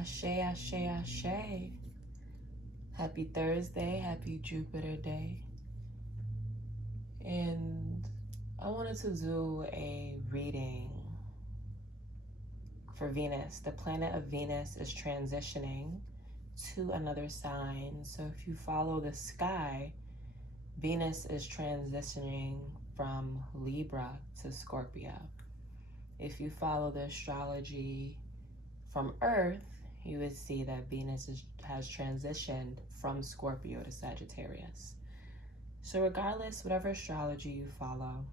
Ashe, ashe, ashe. Happy Thursday, happy Jupiter day. And I wanted to do a reading for Venus. The planet of Venus is transitioning to another sign. So if you follow the sky, Venus is transitioning from Libra to Scorpio. If you follow the astrology from Earth, you would see that Venus has transitioned from Scorpio to Sagittarius. So regardless, whatever astrology you follow,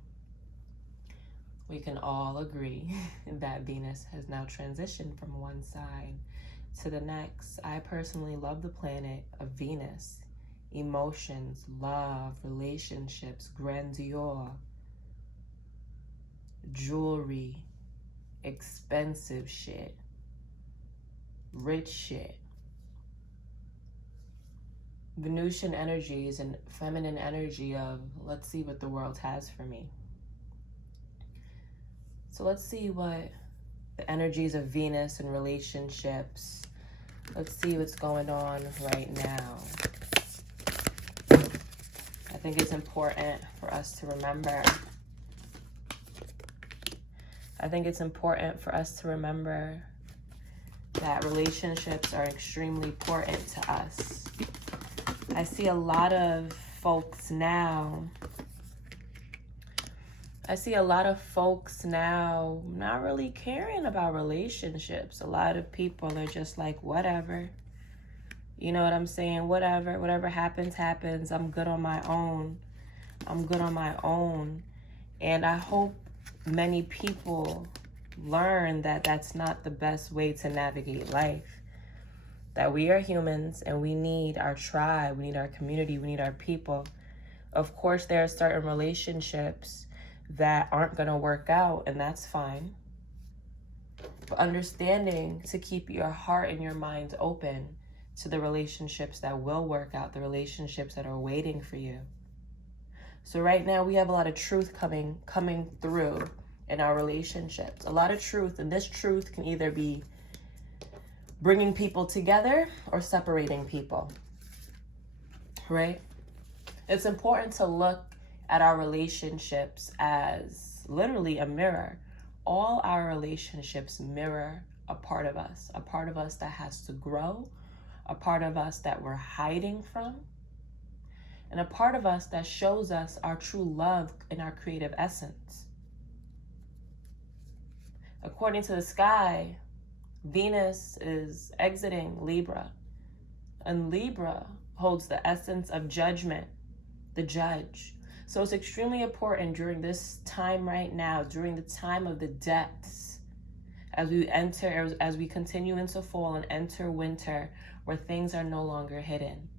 we can all agree that Venus has now transitioned from one sign to the next. I personally love the planet of Venus. Emotions, love, relationships, grandeur, jewelry, expensive shit, rich shit. Venusian energies and feminine energy of let's see what the world has for me. So let's see what the energies of Venus and relationships, let's see what's going on right now. I think it's important for us to remember. That relationships are extremely important to us. I see a lot of folks now not really caring about relationships. A lot of people are just like, whatever. You know what I'm saying? Whatever happens, happens. I'm good on my own. And I hope many people learn that that's not the best way to navigate life. That we are humans and we need our tribe, we need our community, we need our people. Of course, there are certain relationships that aren't going to work out, and that's fine. But understanding to keep your heart and your mind open to the relationships that will work out, the relationships that are waiting for you. So right now we have a lot of truth coming through in our relationships. A lot of truth, and this truth can either be bringing people together or separating people, right? It's important to look at our relationships as literally a mirror. All our relationships mirror a part of us that has to grow, a part of us that we're hiding from, and a part of us that shows us our true love and our creative essence. According to the sky, Venus is exiting Libra, and Libra holds the essence of judgment, the judge. So it's extremely important during this time right now, during the time of the depths, as we continue into fall and enter winter, where things are no longer hidden.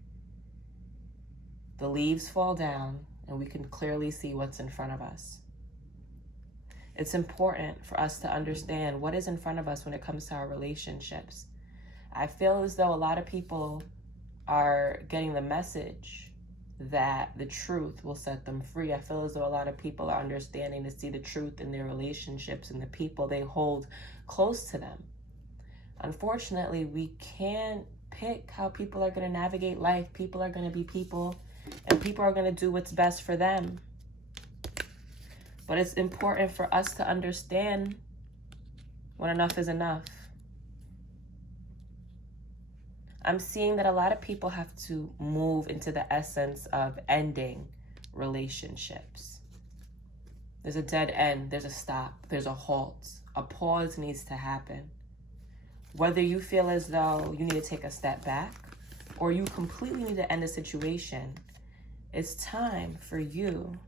The leaves fall down and we can clearly see what's in front of us. It's important for us to understand what is in front of us when it comes to our relationships. I feel as though a lot of people are getting the message that the truth will set them free. I feel as though a lot of people are understanding to see the truth in their relationships and the people they hold close to them. Unfortunately, we can't pick how people are going to navigate life. People are going to be people, and people are going to do what's best for them. But it's important for us to understand when enough is enough. I'm seeing that a lot of people have to move into the essence of ending relationships. There's a dead end, there's a stop, there's a halt. A pause needs to happen. Whether you feel as though you need to take a step back or you completely need to end a situation, it's time for you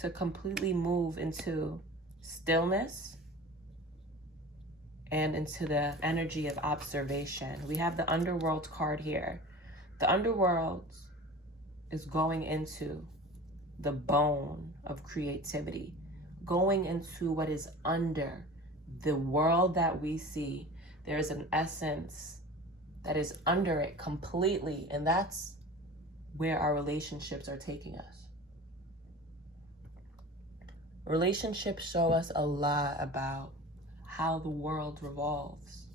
to completely move into stillness and into the energy of observation. We have the underworld card here. The underworld is going into the bone of creativity, going into what is under the world that we see. There is an essence that is under it completely, and that's where our relationships are taking us. Relationships show us a lot about how the world revolves.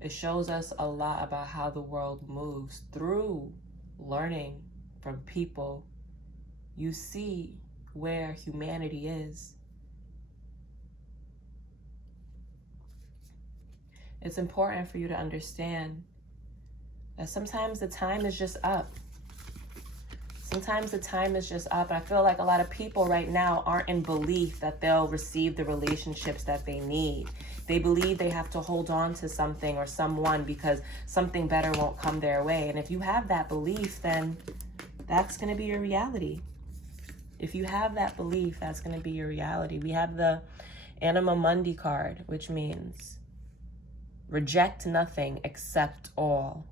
It shows us a lot about how the world moves through learning from people. You see where humanity is. It's important for you to understand that sometimes the time is just up. Sometimes the time is just up. I feel like a lot of people right now aren't in belief that they'll receive the relationships that they need. They believe they have to hold on to something or someone because something better won't come their way. And if you have that belief, then that's going to be your reality. If you have that belief, that's going to be your reality. We have the Anima Mundi card, which means reject nothing, accept all.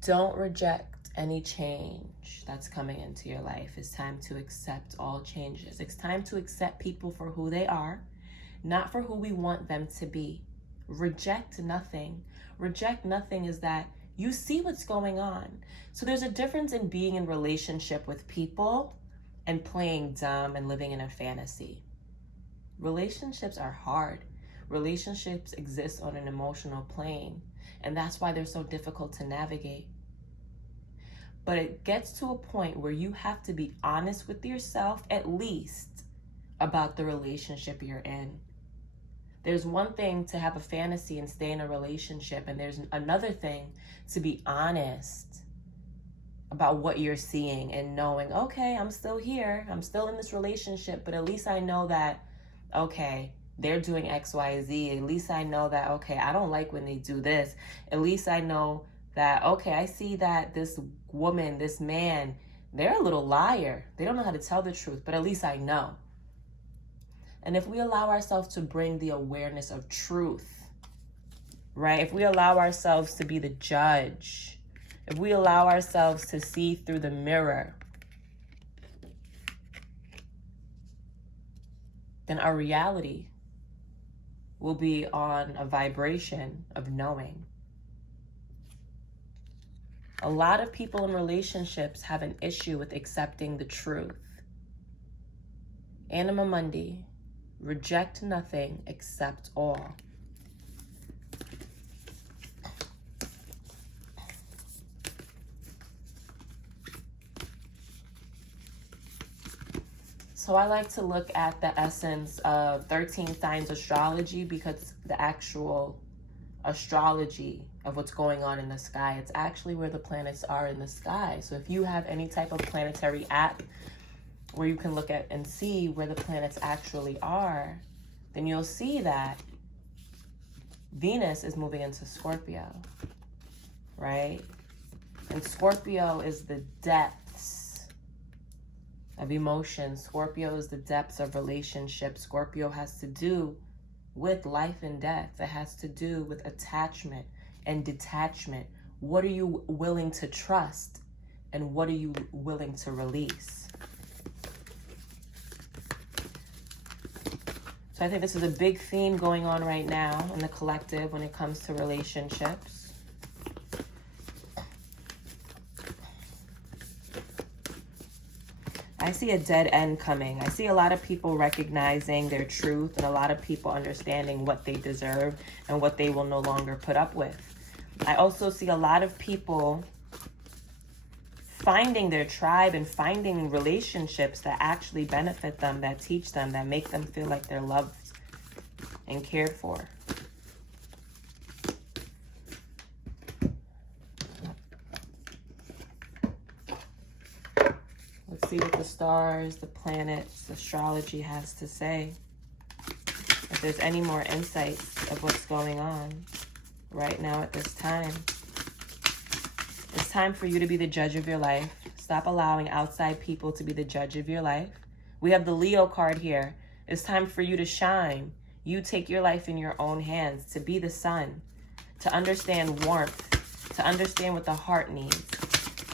Don't reject any change that's coming into your life. It's time to accept all changes. It's time to accept people for who they are, not for who we want them to be. Reject nothing. Reject nothing is that you see what's going on. So there's a difference in being in relationship with people and playing dumb and living in a fantasy. Relationships are hard. Relationships exist on an emotional plane, and that's why they're so difficult to navigate. But it gets to a point where you have to be honest with yourself, at least, about the relationship you're in. There's one thing to have a fantasy and stay in a relationship, and there's another thing to be honest about what you're seeing and knowing, okay, I'm still here, I'm still in this relationship, but at least I know that, okay, they're doing X, Y, Z. At least I know that, okay, I don't like when they do this. At least I know that, okay, I see that this woman, this man, they're a little liar. They don't know how to tell the truth, but at least I know. And if we allow ourselves to bring the awareness of truth, right? If we allow ourselves to be the judge, if we allow ourselves to see through the mirror, then our reality will be on a vibration of knowing. A lot of people in relationships have an issue with accepting the truth. Anima Mundi, reject nothing, accept all. So I like to look at the essence of 13 signs astrology because the actual astrology of what's going on in the sky, it's actually where the planets are in the sky. So if you have any type of planetary app where you can look at and see where the planets actually are, then you'll see that Venus is moving into Scorpio, right? And Scorpio is the depths of emotion. Scorpio is the depths of relationships. Scorpio has to do with life and death. It has to do with attachment and detachment. What are you willing to trust and what are you willing to release? So I think this is a big theme going on right now in the collective when it comes to relationships. I see a dead end coming. I see a lot of people recognizing their truth and a lot of people understanding what they deserve and what they will no longer put up with. I also see a lot of people finding their tribe and finding relationships that actually benefit them, that teach them, that make them feel like they're loved and cared for. Let's see what the stars, the planets, astrology has to say. If there's any more insights of what's going on right now at this time. It's time for you to be the judge of your life. Stop allowing outside people to be the judge of your life. We have the Leo card here. It's time for you to shine. You take your life in your own hands, to be the sun, to understand warmth, to understand what the heart needs.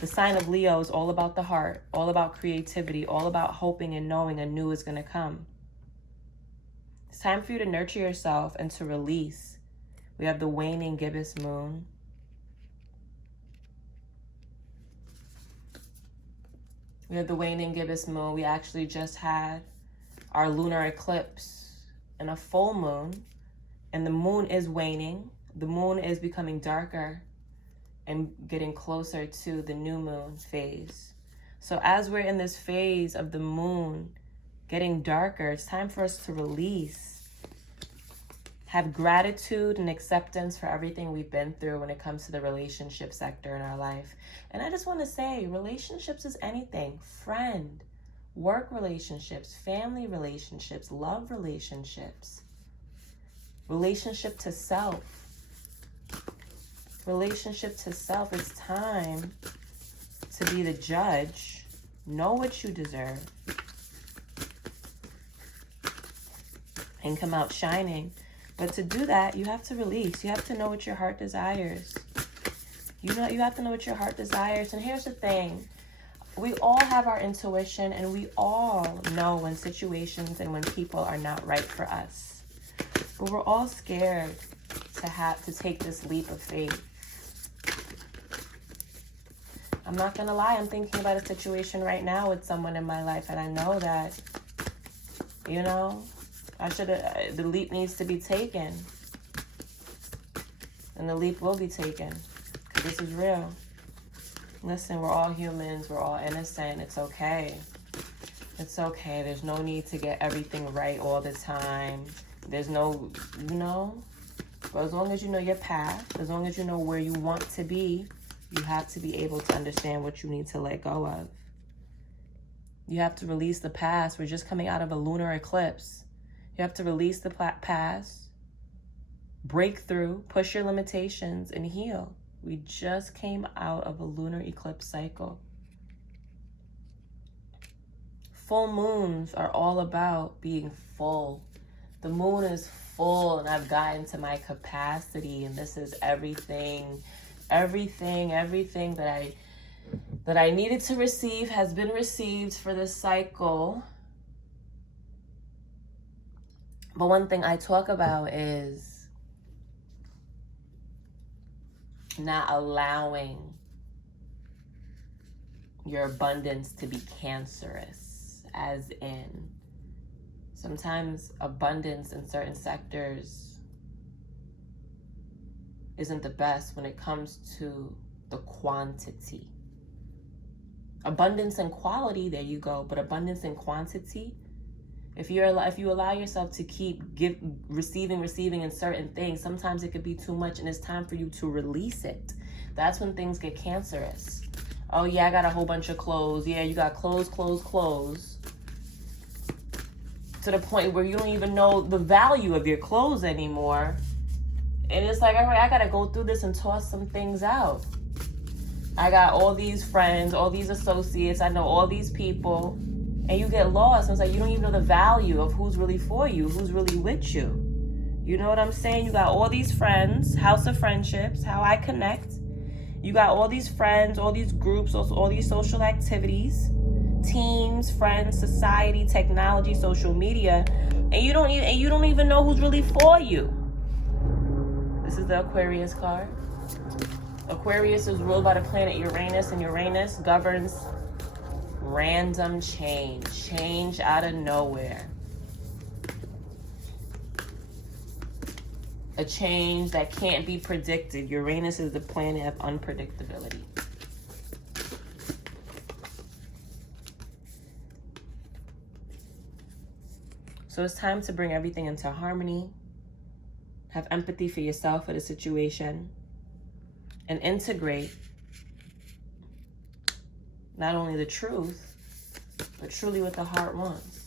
The sign of Leo is all about the heart, all about creativity, all about hoping and knowing a new is going to come. It's time for you to nurture yourself and to release. We have the waning gibbous moon. We have the waning gibbous moon. We actually just had our lunar eclipse and a full moon And the moon is waning. The moon is becoming darker and getting closer to the new moon phase. So as we're in this phase of the moon getting darker, it's time for us to release, have gratitude and acceptance for everything we've been through when it comes to the relationship sector in our life. And I just want to say, relationships is anything. Friend, work relationships, family relationships, love relationships, relationship to self. Relationship to self. It's time to be the judge. Know what you deserve. And come out shining. But to do that, you have to release. You have to know what your heart desires. You have to know what your heart desires. And here's the thing. We all have our intuition, and we all know when situations and when people are not right for us. But we're all scared to take this leap of faith. I'm not gonna lie, I'm thinking about a situation right now with someone in my life, and I know that, the leap needs to be taken. And the leap will be taken, because this is real. Listen, we're all humans, we're all innocent, it's okay. It's okay, there's no need to get everything right all the time. There's no, but as long as you know your path, as long as you know where you want to be, you have to be able to understand what you need to let go of. You have to release the past. We're just coming out of a lunar eclipse. You have to release the past, break through, push your limitations, and heal. We just came out of a lunar eclipse cycle. Full moons are all about being full. The moon is full, and I've gotten to my capacity, and this is everything that I needed to receive has been received for this cycle. But one thing I talk about is not allowing your abundance to be cancerous, as in sometimes abundance in certain sectors isn't the best when it comes to the quantity. Abundance and quality, there you go, but abundance and quantity, if you allow yourself to keep receiving in certain things, sometimes it could be too much, and it's time for you to release it. That's when things get cancerous. Oh yeah, I got a whole bunch of clothes. Yeah, you got clothes. To the point where you don't even know the value of your clothes anymore. And it's like, all right, I gotta go through this and toss some things out. I got all these friends, all these associates, I know all these people, and you get lost. And it's like, you don't even know the value of who's really for you, who's really with you. You know what I'm saying? You got all these friends, house of friendships, how I connect. You got all these friends, all these groups, all these social activities, teams, friends, society, technology, social media, and you don't even know who's really for you. This is the Aquarius card. Aquarius is ruled by the planet Uranus, and Uranus governs random change out of nowhere. A change that can't be predicted. Uranus is the planet of unpredictability. So it's time to bring everything into harmony. Have empathy for yourself, for the situation, and integrate not only the truth, but truly what the heart wants.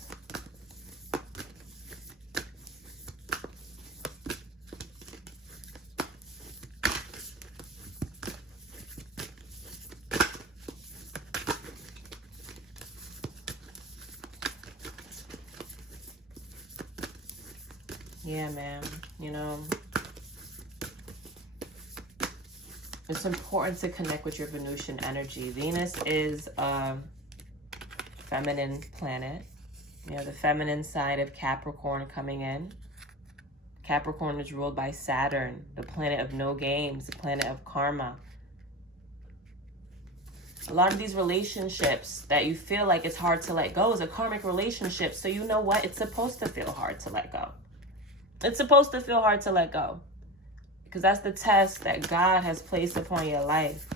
Yeah, man, it's important to connect with your Venusian energy. Venus is a feminine planet. The feminine side of Capricorn coming in. Capricorn is ruled by Saturn, the planet of no games, the planet of karma. A lot of these relationships that you feel like it's hard to let go is a karmic relationship. So you know what? It's supposed to feel hard to let go. It's supposed to feel hard to let go, because that's the test that God has placed upon your life.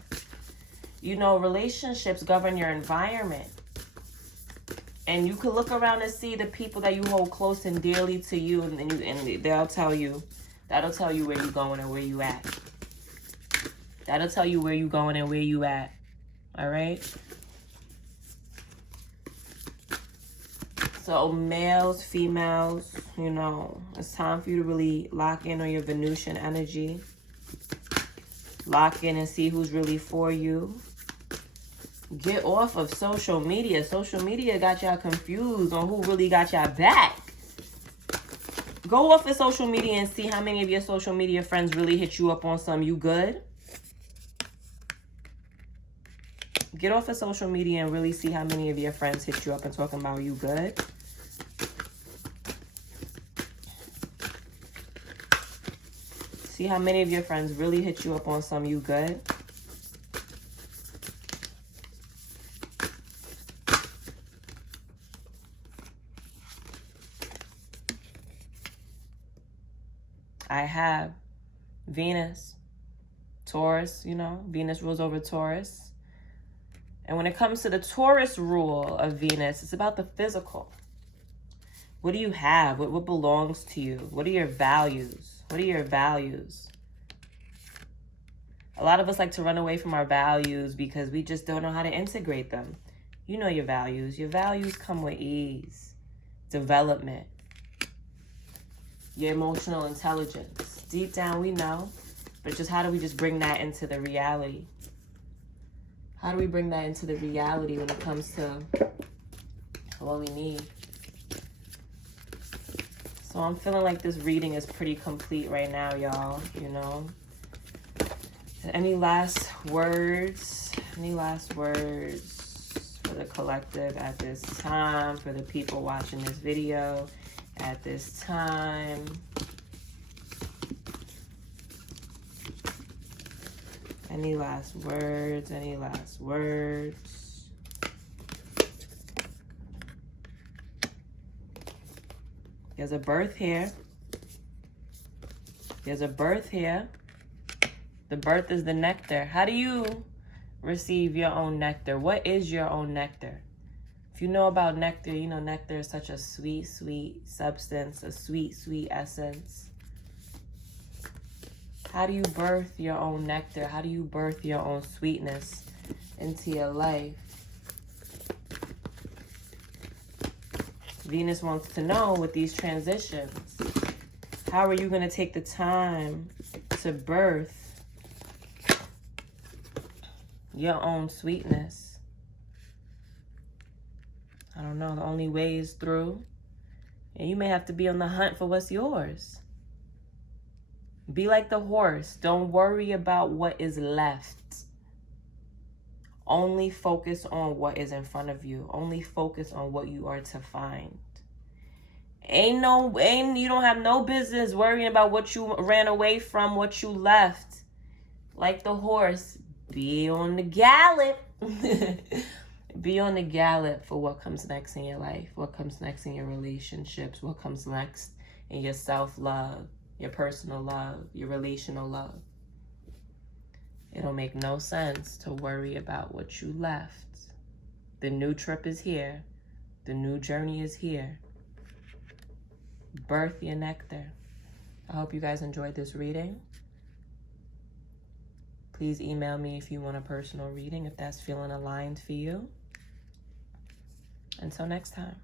You know, relationships govern your environment. And you can look around and see the people that you hold close and dearly to you, and that'll tell you where you're going and where you at. That'll tell you where you're going and where you at. All right? So males, females, you know, it's time for you to really lock in on your Venusian energy. Lock in and see who's really for you. Get off of social media. Social media got y'all confused on who really got y'all back. Go off of social media and see how many of your social media friends really hit you up on some you good. Get off of social media and really see how many of your friends hit you up and talking about you good. See how many of your friends really hit you up on some you good. I have Venus, Taurus, you know, Venus rules over Taurus. And when it comes to the Taurus rule of Venus, it's about the physical. What do you have? What belongs to you? What are your values? What are your values? A lot of us like to run away from our values because we just don't know how to integrate them. You know your values. Your values come with ease, development, your emotional intelligence. Deep down we know, but just how do we just bring that into the reality? How do we bring that into the reality when it comes to what we need? So I'm feeling like this reading is pretty complete right now, y'all, you know. Any last words? Any last words for the collective at this time, for the people watching this video at this time? Any last words? Any last words? There's a birth here. There's a birth here. The birth is the nectar. How do you receive your own nectar? What is your own nectar? If you know about nectar, you know nectar is such a sweet, sweet substance, a sweet, sweet essence. How do you birth your own nectar? How do you birth your own sweetness into your life? Venus wants to know with these transitions, how are you going to take the time to birth your own sweetness? I don't know. The only way is through. And you may have to be on the hunt for what's yours. Be like the horse. Don't worry about what is left. Only focus on what is in front of you. Only focus on what you are to find. You don't have no business worrying about what you ran away from, what you left. Like the horse, be on the gallop. Be on the gallop for what comes next in your life, what comes next in your relationships, what comes next in your self-love, your personal love, your relational love. It'll make no sense to worry about what you left. The new trip is here. The new journey is here. Birth your nectar. I hope you guys enjoyed this reading. Please email me if you want a personal reading, if that's feeling aligned for you. Until next time.